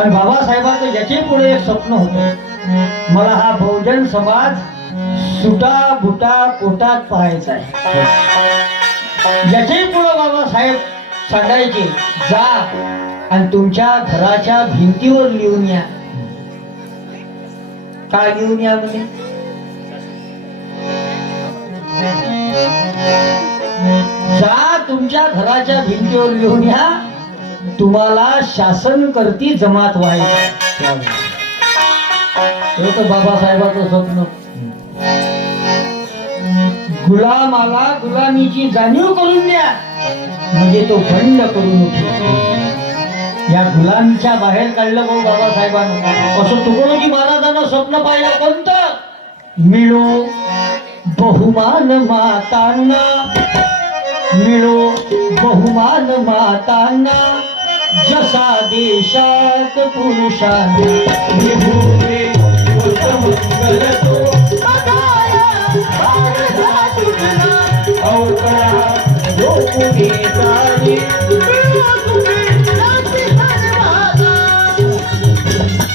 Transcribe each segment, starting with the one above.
आणि बाबासाहेबांचं याचे पुढे एक स्वप्न होतं, मला हा बहुजन समाज सुटा बुटा पोटात पाहायचा आहे. याचे पुढे बाबासाहेब सांगायचे, जा आणि तुमच्या घराच्या भिंतीवर लिहून या. काय लिहून या म्हणजे? जा तुमच्या घराच्या भिंतीवर लिहून या, तुम्हाला शासन करती जमात व्हायचं. होतं बाबासाहेबांचं स्वप्न. गुलामाला गुलामीची जाणीव करून द्या, म्हणजे तो बंड करून उठेल. या गुलामीच्या बाहेर काढलं भाऊ बाबासाहेबांना. असं तुकडोजी महाराजांना स्वप्न पाहिलं कोणतं? मिळो बहुमान मातांना, मिळो बहुमान मातांना, जसा देशात पुरुषांना विभुरे उत्तमंगल तो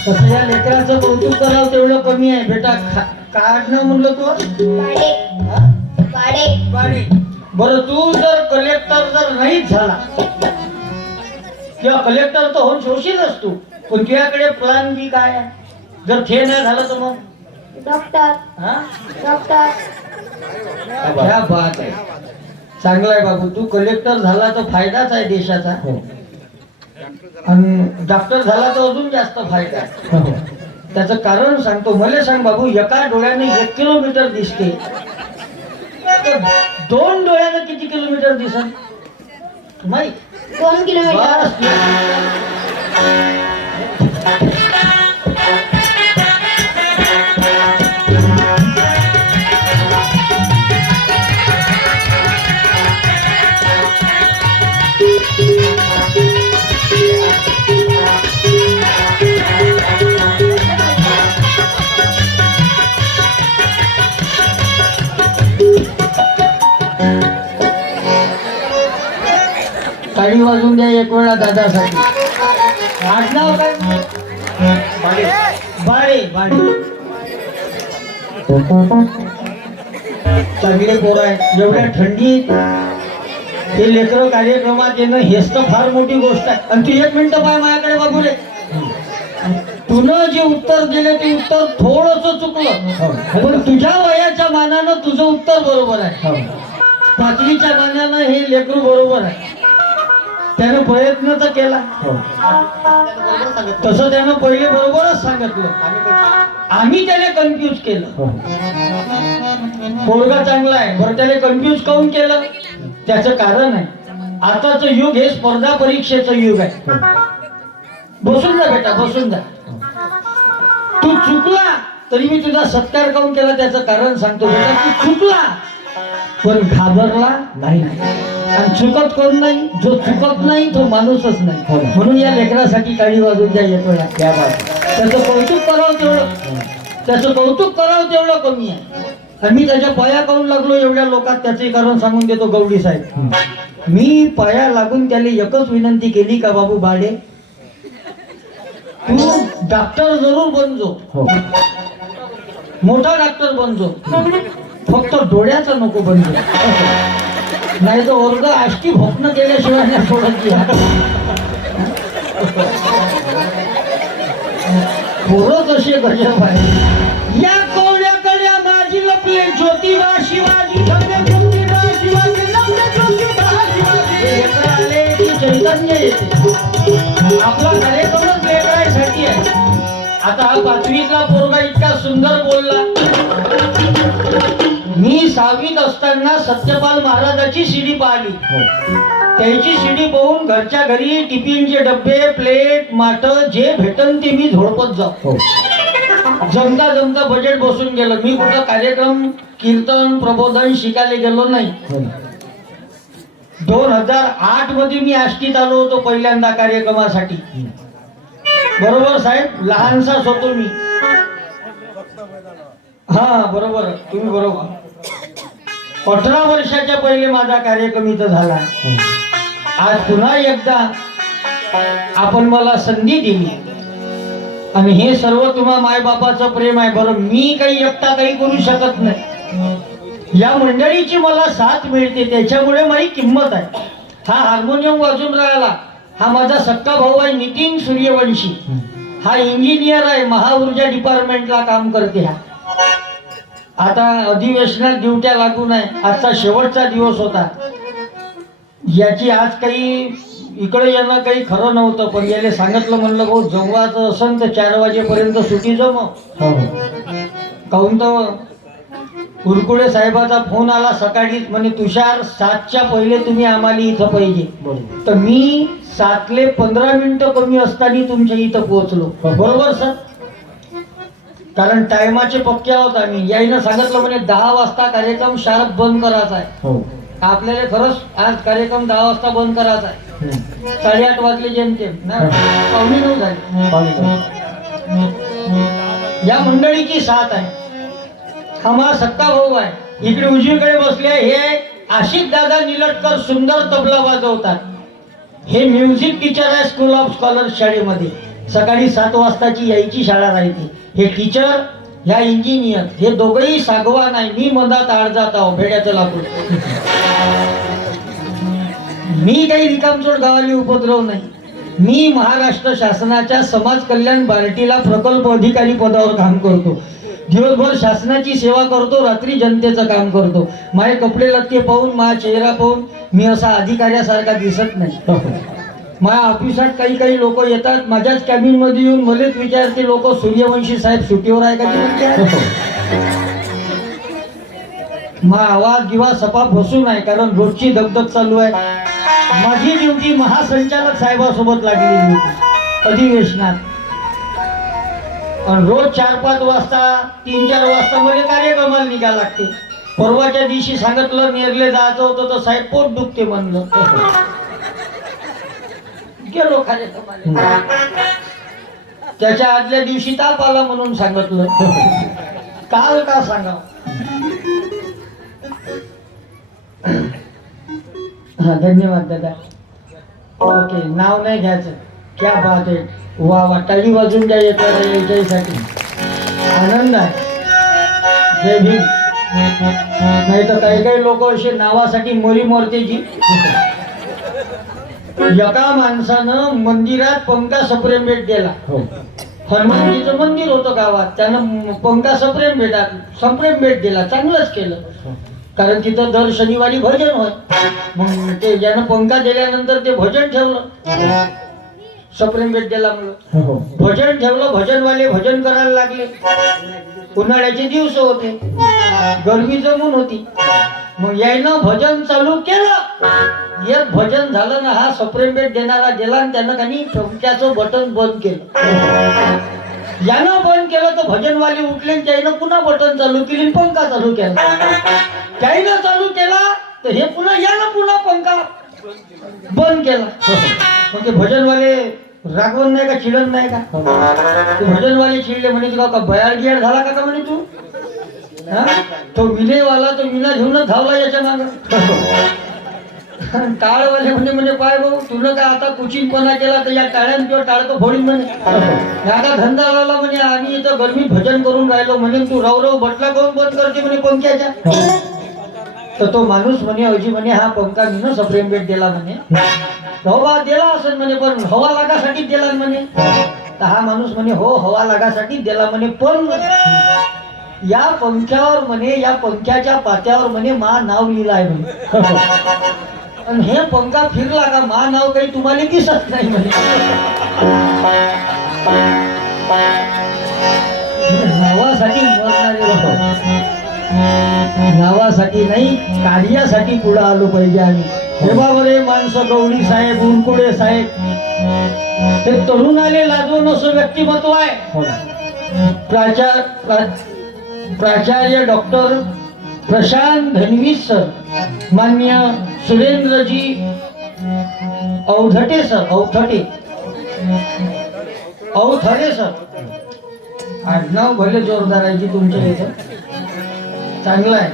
कसं या लेकराचं कौतुक करावं तेवढं कमी आहे बेटा. काढणं म्हणलं तू बरं, तू जर कलेक्टर जर नाहीच झाला किंवा कलेक्टर तर होऊन शोषील असतो, पण तुझ्याकडे प्लॅन बी काय आहे? जर ते नाही झालं तर मग डॉक्टर. डॉक्टर क्या बात आहे. चांगला आहे बाबू, तू कलेक्टर झाला तर फायदाच आहे देशाचा, आणि डॉक्टर झाला तर अजून जास्त फायदा आहे. त्याचं कारण सांगतो. मला सांग बाबू, एका डोळ्याने 1 किलोमीटर दिसते, तर 2 डोळ्यानं किती किलोमीटर दिसत? माहित? 2 किलोमीटर. टाळी वाजून द्या एक वेळा दादासाठी. आडनाव काय? बाळे. बाळे चांगले पोर आहे. एवढ्या थंडीत हे लेकरं कार्यक्रमात येणं हेच तर फार मोठी गोष्ट आहे. आणि तू 1 मिनिट पाय माझ्याकडे बाबू रे. तुनं जे उत्तर दिले ते उत्तर थोडंसं चुकलं, पण तुझ्या वयाच्या मानानं तुझं उत्तर बरोबर आहे. 5वीच्या मानानं हे लेकरू बरोबर आहे. त्यानं प्रयत्न तर केला, तसं त्यानं पहिले बरोबरच सांगितलं. आम्ही त्याला कन्फ्यूज केलं. पोरगा चांगला आहे, बरं त्याला कन्फ्यूज काऊन केलं? त्याचं कारण आहे, आताचं युग हे स्पर्धा परीक्षेचं युग आहे. बसून जा बेटा, बसून जा. तू चुकला तरी मी तुझा सत्कार काऊन केला त्याचं कारण सांगतो. बेटा तू चुकला पण घाबरला नाही. आणि चुकत कोण नाही? जो चुकत नाही तो माणूसच नाही. म्हणून या लेकरासाठी टाळी वाजून द्या एक वेळा. त्याचं कौतुक करावं तेवढं कमी आहे. आणि मी त्याच्या पाया काऊन लागलो एवढ्या लोकात त्याचे कारण सांगून देतो. गवडी साहेब, मी पाया लागून त्याला एकच विनंती केली का बाबू बाडे, तू डॉक्टर जरूर बनजो, मोठा डॉक्टर बनजो, फक्त डोळ्याचं नको बनजो. नाही तर वर्ग आष्टी भोकणं केल्याशिवाय नाही सोडत. पोरं कसे गजब आहे. या कोवड्याकडे माझी लपले ज्योतिबा शिवाजी, आले की चैतन्य येते. आपला कार्यक्रमच वेगळ्यासाठी आहे. आता हा 5वीतला पोरगा इतका सुंदर बोलला. मी 6वीत असताना सत्यपाल महाराजाची शिडी पाहिली. त्याची शिडी पाहून घरच्या घरी टिफिनचे डब्बे, प्लेट, माठ जे भेटन ते मी झोडपत जाऊ. जमता जमता बजेट बसून गेलं. मी कुठं कार्यक्रम, कीर्तन, प्रबोधन शिकायला गेलो नाही. 2008 मध्ये मी आष्टीत आलो होतो पहिल्यांदा कार्यक्रमासाठी. बरोबर साहेब, लहानसाच होतो मी. हा बरोबर, तुम्ही बरोबर. 18 वर्षाच्या पहिले माझा कार्यक्रम इथं झाला. आज पुन्हा एकदा आपण मला संधी दिली आणि हे सर्व तुम्हा मायबापाचं प्रेम आहे. बरं, मी काही एकटा काही करू शकत नाही. या मंडळीची मला साथ मिळते, त्याच्यामुळे माझी किंमत आहे. हा हार्मोनियम वाजून राहिला, हा माझा सक्का भाऊ आहे नितीन सूर्यवंशी. हा इंजिनियर आहे, महाऊर्जा डिपार्टमेंटला काम करते. हा आता अधिवेशनात ड्युट्या लागून आहे. आजचा शेवटचा दिवस होता. याची आज काही इकडे येणं काही खरं नव्हतं, पण याला सांगितलं, म्हणलं भाऊ जमवायचं असन तर 4 वाजेपर्यंत सुट्टी जमव. काहून तर कुरकुडे साहेबाचा फोन आला सकाळीच, म्हणे तुषार 7च्या पहिले तुम्ही आम्हाला इथं पाहिजे. तर मी 7:15 कमी असताना तुमच्या इथं पोहोचलो. बरोबर सर? कारण टायमाचे पक्के आहोत आम्ही. याईनं सांगितलं म्हणे 10 वाजता कार्यक्रम शाळेत बंद करायचा आहे. आपल्याला खरंच आज कार्यक्रम 10 वाजता बंद करायचा आहे. 8:30 वाजले जेमतेम ना, 8:45 झाले. या मंडळीची साथ आहे. हा माझा सक्का भाऊ आहे. इकडे उजवीकडे बसले हे आशिक दादा निलटकर, सुंदर तबला वाजवतात. हे म्युझिक टीचर आहे स्कूल ऑफ स्कॉलर्स शाळेमध्ये. सकाळी 7 वाजताची यायची शाळा राहते. हे टीचर, ह्या इंजिनियर, हे दोघंही सागवान आहे. मी मधात आड जात आहो भेड्याचं लाकूड. मी काही रिकामचोट गावाली उपद्रव नाही. मी महाराष्ट्र शासनाच्या समाज कल्याण बार्टीला प्रकल्प अधिकारी पदावर काम करतो. दिवसभर शासनाची सेवा करतो, रात्री जनतेचं काम करतो. माझे कपडे लत्ते पाहून, माझा चेहरा पाहून मी असा अधिकाऱ्यासारखा दिसत नाही. माझ्या ऑफिसात काही लोक येतात, माझ्याच कॅबिन मध्ये येऊन मलाच विचारते लोक, सूर्यवंशी साहेब सुट्टीवर आहे का? मग आवाज किंवा सपा बसून आहे, कारण रोजची दगदग चालू आहे. माझी ड्युटी महासंचालक साहेबासोबत लागलेली होती अधिवेशनात. आणि रोज 4-5 वाजता 3-4 वाजता मला कार्यक्रमाला निघायला लागते. परवाच्या दिवशी सांगितलं नेरले जायचं होतं तर साहेब पोट दुखते म्हणलं. गेलो कार्यक्रमाला. त्याच्या आदल्या दिवशी ताप आला म्हणून सांगितलं. काल का सांगा. हा, धन्यवाद दादा. ओके, नाव नाही घ्यायचं. क्या बात आहे. वा वा, टाळी वाजून द्या याच्यासाठी. आनंद आहे. जय भीम. नाही तर काही लोक असे नावासाठी मरी मरते जी. एका माणसानं मंदिरात पंखा सप्रेम भेट दिला. हनुमानजीचं मंदिर होतं गावात, त्यानं पंखा सप्रेम भेट दिला. चांगलंच केलं, कारण तिथं दर शनिवारी भजन होय. मग ते ज्यानं पंखा दिल्यानंतर ते भजन ठेवलं. सप्रेम भेट दिला म्हणून भजन ठेवलं. भजनवाले भजन करायला लागले. उन्हाळ्याचे दिवस होते, गरमी जमून होती. मग यायनं भजन चालू केलं. एक भजन झालं ना, हा सप्रेम भेट देणारा गेला आणि त्यानं काही पंख्याचं बटन बंद केलं. यानं बंद केलं तर भजनवाले उठले, त्यानं पुन्हा बटन चालू केली, पंखा चालू केला. त्यानं चालू केला तर हे यानं पुन्हा पंखा बंद केला. मग ते भजनवाले रागवण नाही का, चिडण नाही का? ते भजनवाले चिडले, म्हणे तुला का बयार गियार झाला का म्हणे तू? तो विनयवाला तो विना घेऊनच धावला याच्या माग. टाळवाले म्हणे पाय भाऊ, तुला काय आता कुचिनपणा केला तर या टाळ्यान किंवा टाळतो फोडीन म्हणे. याचा धंदा लावला म्हणे, आम्ही इथं गरमीत भजन करून राहिलो म्हणे, तू राव बटला करून बंद करते म्हणे पंख्याच्या. तर तो माणूस म्हणे, अजी म्हणे, हा पंखा मी न सप्रेम भेट दिला म्हणे. हवा दिला असं म्हणे, पण हवा लागासाठी दिला म्हणे. तर हा माणूस म्हणे, हो हवा लागासाठी दिला म्हणे, पण या पंख्यावर म्हणे, या पंख्याच्या पात्यावर म्हणे मा नाव लिहिलं आहे म्हणे. आणि हे पंखा फिरला का मा नाव काही तुम्हाला दिसत नाही म्हणे. नावासाठी मरणारे लोक, नावासाठी नाही कार्यासाठी पुढे आलो पाहिजे आम्ही. हे बाबरे माणसं, गवळी साहेब, उनकुडे साहेब, हे तरुणाले लाजवून असं व्यक्तिमत्व आहे. प्राचार्य डॉक्टर प्रशांत धनवी सर, मान्य सुरेंद्रजी अवधटे सर, अवथरे सर. आडनाव भले जोरदार आहे जी तुमच्या इथं, चांगला आहे.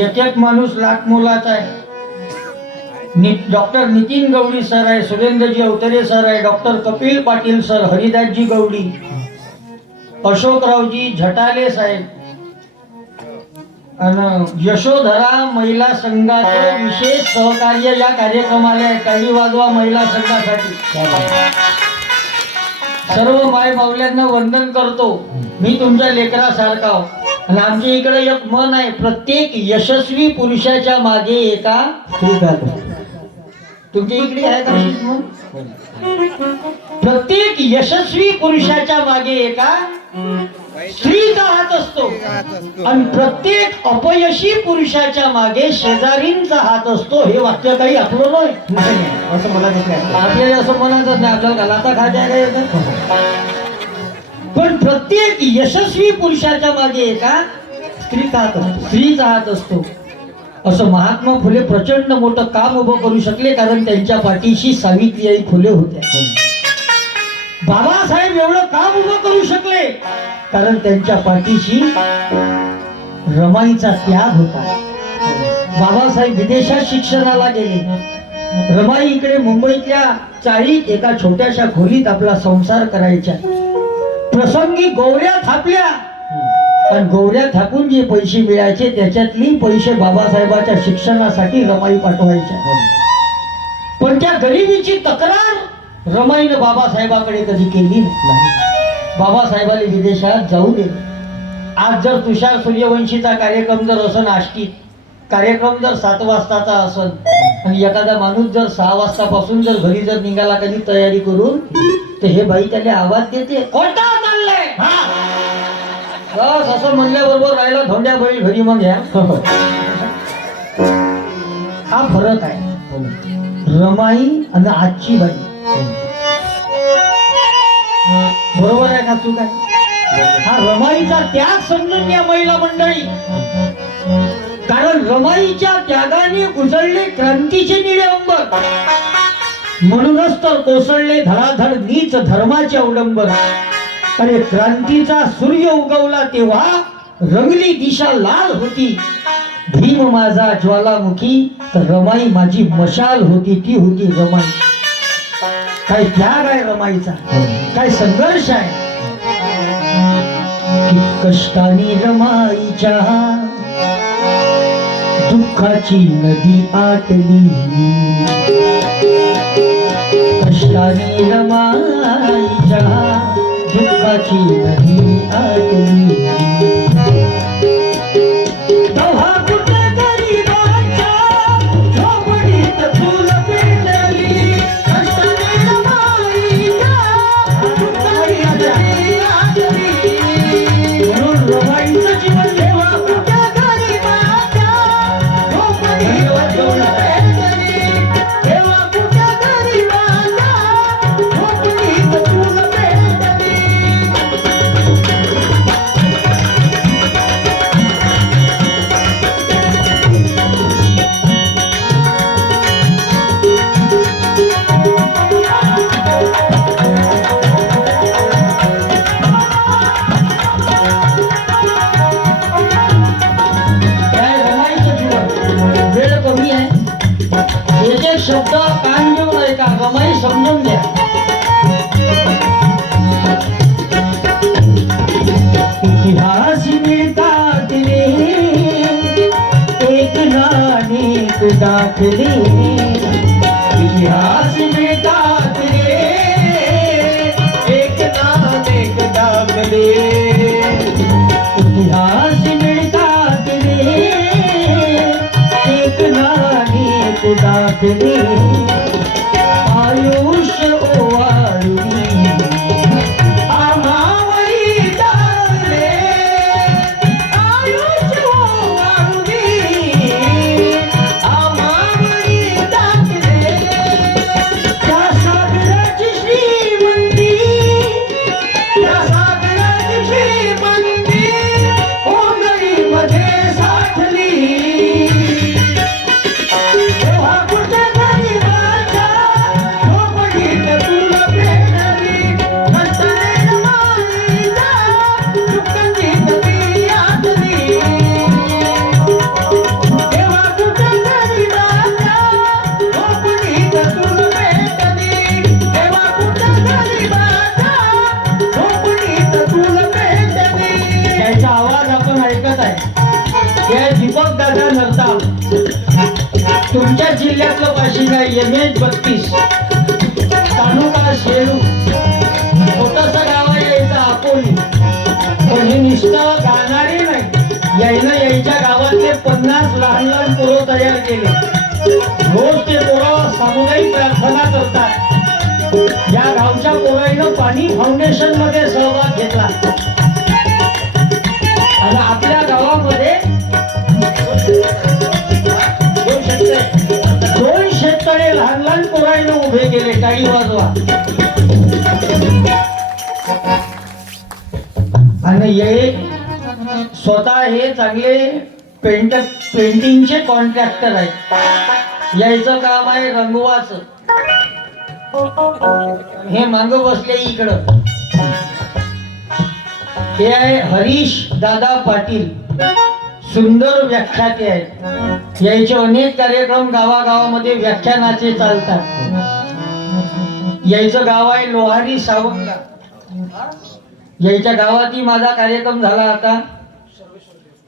एक एक माणूस लाख मोलाचा आहे. डॉक्टर नितीन गवडी सर आहे, सुरेंद्रजी अवतरे सर आहे, डॉक्टर कपिल पाटील सर, हरिदासजी गवडी, अशोकरावजी झटाले साहेब आणि यशोधरा महिला संघाचं विशेष सहकार्य या कार्यक्रमाला आहे. टाळी वाजवा महिला संघासाठी. सर्व माय माऊल्यांना वंदन करतो. मी तुमच्या लेकरासारखा आहो. आणि आमच्या इकडे एक मन आहे, प्रत्येक यशस्वी पुरुषाच्या मागे एका तुमच्या इकडे आहे का अशीच मन? प्रत्येक यशस्वी पुरुषाच्या मागे एका स्त्रीचा हात असतो आणि प्रत्येक अपयशी पुरुषाच्या मागे शेजारींचा हात असतो. हे वाक्य काही आपलं नाही असं मला आपल्याला असं म्हणायचं नाही. आपल्याला लाता खायच्या काय येतं. पण प्रत्येक यशस्वी पुरुषाच्या मागे एका स्त्रीचा हात असतो. असं महात्मा फुले प्रचंड मोठं काम उभं करू शकले, कारण त्यांच्या पाठीशी सावित्रीबाई फुले होत्या. बाबासाहेब एवढं काम उभं करू शकले, कारण त्यांच्या पाठीशी रमाईचा त्याग होता. बाबासाहेब विदेशात शिक्षणाला गेले. रमाई इकडे मुंबईतल्या चाळीत एका छोट्याशा खोलीत आपला संसार करायच्या. प्रसंगी गौऱ्या थापल्या आणि गौऱ्या थापून जे पैसे मिळायचे त्याच्यातली पैसे बाबासाहेबाच्या शिक्षणासाठी रमाई पाठवायच्या. पण त्या गरिबीची तक्रार रमाईनं बाबासाहेबाकडे कधी केली नाही. बाबासाहेबांनी विदेशात जाऊ दिले. आज जर तुषार सूर्यवंशीचा कार्यक्रम जर असन, आष्टीत कार्यक्रम जर 7 वाजताचा असन आणि एखादा माणूस जर 6 वाजतापासून जर घरी जर निघाला कधी तयारी करून, तर हे बाई त्याला आवाज देते, कोणता चाललंय? बस असं म्हणल्याबरोबर राहिला धोंड्या बैल घरी मग घ्या. हा फरक आहे रमाई आणि आजची बाई. बरोबर आहे का चूक आहे? हा रमाईचा त्याग समजून या महिला मंडळी. कारण रमाईच्या त्यागाने उजळले क्रांतीचे निळे अंबर. म्हणूनच तर कोसळले धडाधड नीच धर्माचे अवलंबन. अरे क्रांतीचा सूर्य उगवला तेव्हा रंगली दिशा लाल होती. भीम माझा ज्वालामुखी, तर रमाई माझी मशाल होती. ती होती रमाई. काय त्याग आहे रमाईचा, काय संघर्ष आहे. कष्टाने रमाईच्या दुःखाची नदी आटली. कष्टाने रमाईच्या दुःखाची नदी आटली. तेव्हा कुठे गरिबांच्या झोपडीत चूल पेटली. कष्टाने रमाईच्या दुःखाची नदी आटली. म्हणून रमाईचं जीवन तेव्हा कुठे गरिबांच्या झोपडीत चूल पेटली. तेव्हा कुठे गरिबांच्या झोपडीत चूल पेटली. काय रमाईचं जीवन. वेळ कमी आहे. एक एक शब्द कान देऊन ऐका, रमाई समजून घ्या. इतिहास मिळतात रे एक नाणेक दाखले. इतिहास मिळतात रे एक नाणेक दाखले. इतिहास मिळतात रे एक नाणेक दाखले. आयुष्य ओवाळून आम्हावरी टाळले. आयुष्य ओवाळून आम्हावरी टाळले. आमच्या जिल्ह्यातलं पाशिंग आहे MH32, तालुका शेलू. छोटस गाव आहे यायचं अकोली. पण हे नुसतं गाणारी नाही, यायनं यायच्या गावातले 50 लहान लहान पोरं तयार केले. रोज ते पोरं सामुदायिक प्रार्थना करतात. या गावच्या पोराईनं पाणी फाउंडेशन मध्ये सहभाग घेतला आणि आपल्या गावामध्ये 2 शेततळे लहान लहान पोराईनं उभे केले. टाळी वाजवा. आणि हे स्वतः हे चांगले पेंटिंगचे कॉन्ट्रॅक्टर आहेत. यायचं काम आहे रंगवाचं. हे मांग बसले इकडं. हे आहे हरीश दादा पाटील, सुंदर व्याख्याते आहेत. यायचे अनेक कार्यक्रम गावागावामध्ये व्याख्यानाचे चालतात. यायचं गाव आहे लोहारी सावंगा. यायच्या गावातही माझा कार्यक्रम झाला आता.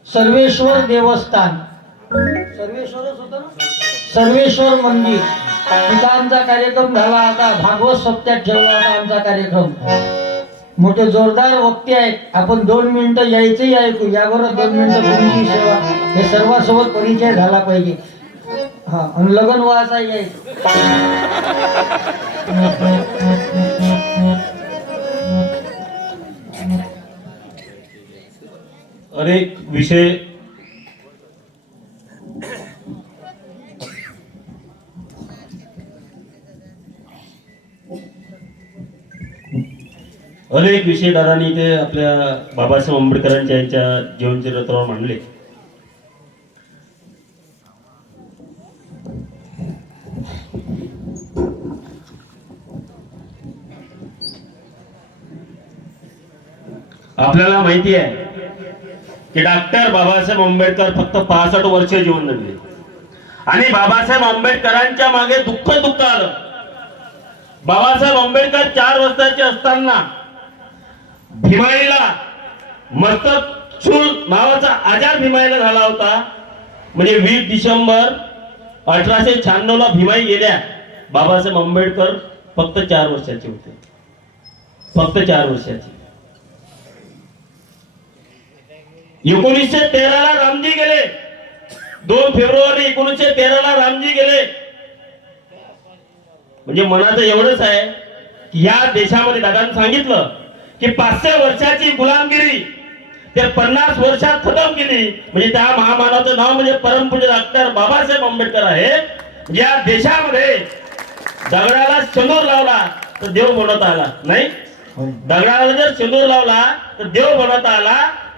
सर्वेश्वर देवस्थान, सर्वेश्वरच होतं ना, सर्वेश्वर मंदिर, तिथं आमचा कार्यक्रम झाला आता. भागवत सप्त्यात ठेवला होता आमचा कार्यक्रम. मोठे जोरदार वक्ते आहेत. आपण 2 मिनिटं यायचंही ऐकू. यावर 2 मिनिटं तुमची सेवा. हे सर्वांसोबत परिचय झाला पाहिजे. हा, आणि लगन वाचा यायचं. अनेक विषय दादांनी इथे आपल्या बाबासाहेब आंबेडकरांच्या यांच्या जीवनचरित्रावर मांडले. आपल्याला माहिती आहे की डॉक्टर बाबासाहेब आंबेडकर फक्त 65 वर्ष जीवन जगले आणि बाबासाहेब आंबेडकरांच्या मागे दुःख आलं. बाबासाहेब आंबेडकर 4 वर्षाचे असताना भीमाईला मस्तक चूल नावाचा आजार भीमाईला झाला होता. म्हणजे 20 डिसेंबर 1896 ला भीमाई गेल्या. बाबासाहेब आंबेडकर फक्त 4 वर्षाचे होते. फक्त 4 वर्षाचे. 1913 ला रामजी गेले. 2 फेब्रुवारी 1913 ला रामजी गेले. म्हणजे मनाचं एवढंच आहे की या देशामध्ये दादांनी सांगितलं की 500 वर्षाची गुलामगिरी ते 50 वर्षात खतम केली. म्हणजे त्या महामानवाचं नाव म्हणजे परमपूज्य डॉक्टर बाबासाहेब आंबेडकर आहे. या देशामध्ये दगडाला शेंदूर लावला तर देव बनवता आला नाही. दगडाला जर शेंदूर लावला तर देव बनवता आला.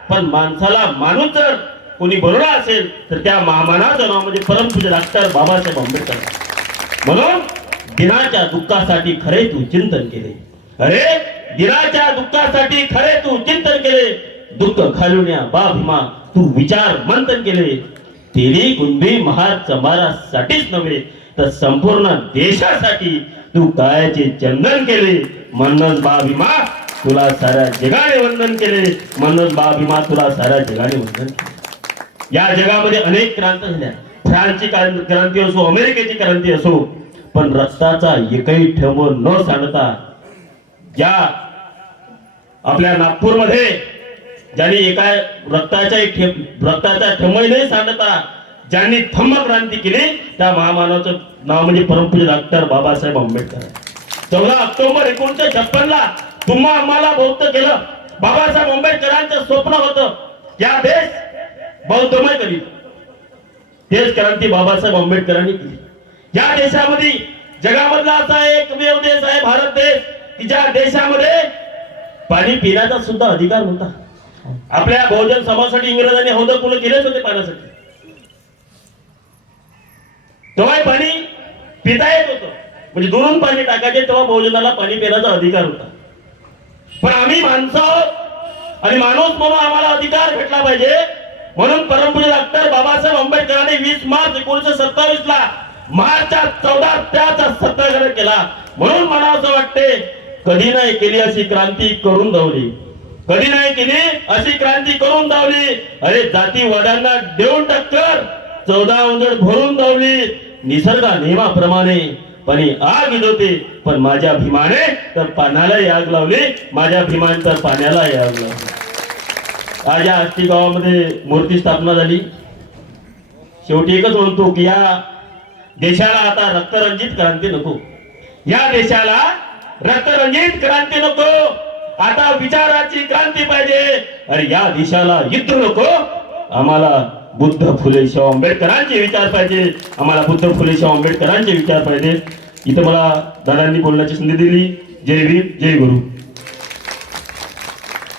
पण माणसाला माणूस जर कोणी बनवला असेल तर त्या महामानवाचं नाव म्हणजे परमपूज्य डॉक्टर बाबासाहेब आंबेडकर. म्हणून दिनाच्या दुःखासाठी खरे तू चिंतन केले. अरे दिनाच्या दुःखासाठी खरे तू चिंतन केले. दुःख घालवण्या बा भीमा तू विचार मंथन केले. तेरी कुंभी महार समारासाठीच नव्हे तर संपूर्ण देशासाठी तू कायाचे चंदन केले. म्हणूनच बा भीमा तुला साऱ्या जगाने वंदन केले. म्हणूनच बा भीमा तुला साऱ्या जगाने वंदन केले. या जगामध्ये अनेक क्रांती झाल्या. फ्रान्सची क्रांती असो, अमेरिकेची क्रांती असो, पण रक्ताचा एकही ठेव न सांडता ज्या आपल्या नागपूरमध्ये ज्यांनी एका रक्ताचा ठेवही नाही सांडता ज्यांनी धम्म क्रांती केली त्या महामानवाचं नाव म्हणजे परमपूज्य डॉक्टर बाबासाहेब आंबेडकर. 14 ऑक्टोबर 1956 ला तुम्हा आम्हाला बौद्ध केलं. बाबासाहेब आंबेडकरांचं स्वप्न होतं या देश बौद्धमय करील. तेच क्रांती बाबासाहेब आंबेडकरांनी केली. या देशामध्ये जगामधला असा एकमेव देश आहे भारत देश की ज्या देशामध्ये पाणी पिण्याचा सुद्धा अधिकार होता. आपल्या बहुजन समाजासाठी इंग्रजांनी हौद पूर्ण केलेच होते पाण्यासाठी. तेव्हा पाणी पिता येत होतं. म्हणजे दुरून पाणी टाकायचे तेव्हा बहुजनाला पाणी पिण्याचा अधिकार होता. पण आम्ही माणसं आहोत आणि माणूस म्हणून आम्हाला अधिकार भेटला पाहिजे. म्हणून परमपूज्य डॉक्टर बाबासाहेब आंबेडकरांनी 20 मार्च 1927 ला महाराष्ट्रात 14 त्याचा सत्याग्रह केला. म्हणून मला असं वाटते कधी नाही केली अशी क्रांती करून धावली. कधी नाही केली अशी क्रांती करून धावली. अरे जातीवाद्यांना देऊन टक्कर 14 उंदर भरून धावली. निसर्गा नियमाप्रमाणे पाणी आग विझवते, पण माझ्या भीमाने तर पाण्यालाही आग लावली, माझ्या भीमाने तर पाण्यालाही आग लावली. आज या आष्टी गावामध्ये मूर्ती स्थापना झाली. शेवटी एकच म्हणतो की या देशाला आता रक्तरंजित क्रांती नको, या देशाला रक्तरंजित क्रांती नको, आता विचाराची क्रांती पाहिजे. अरे या देशाला युद्ध नको, आम्हाला बुद्ध फुले शाहू आंबेडकरांचे विचार पाहिजे, आम्हाला बुद्ध फुले शाहू आंबेडकरांचे विचार पाहिजे. इथं मला दादांनी बोलण्याची संधी दिली. जय भीम, जय गुरु.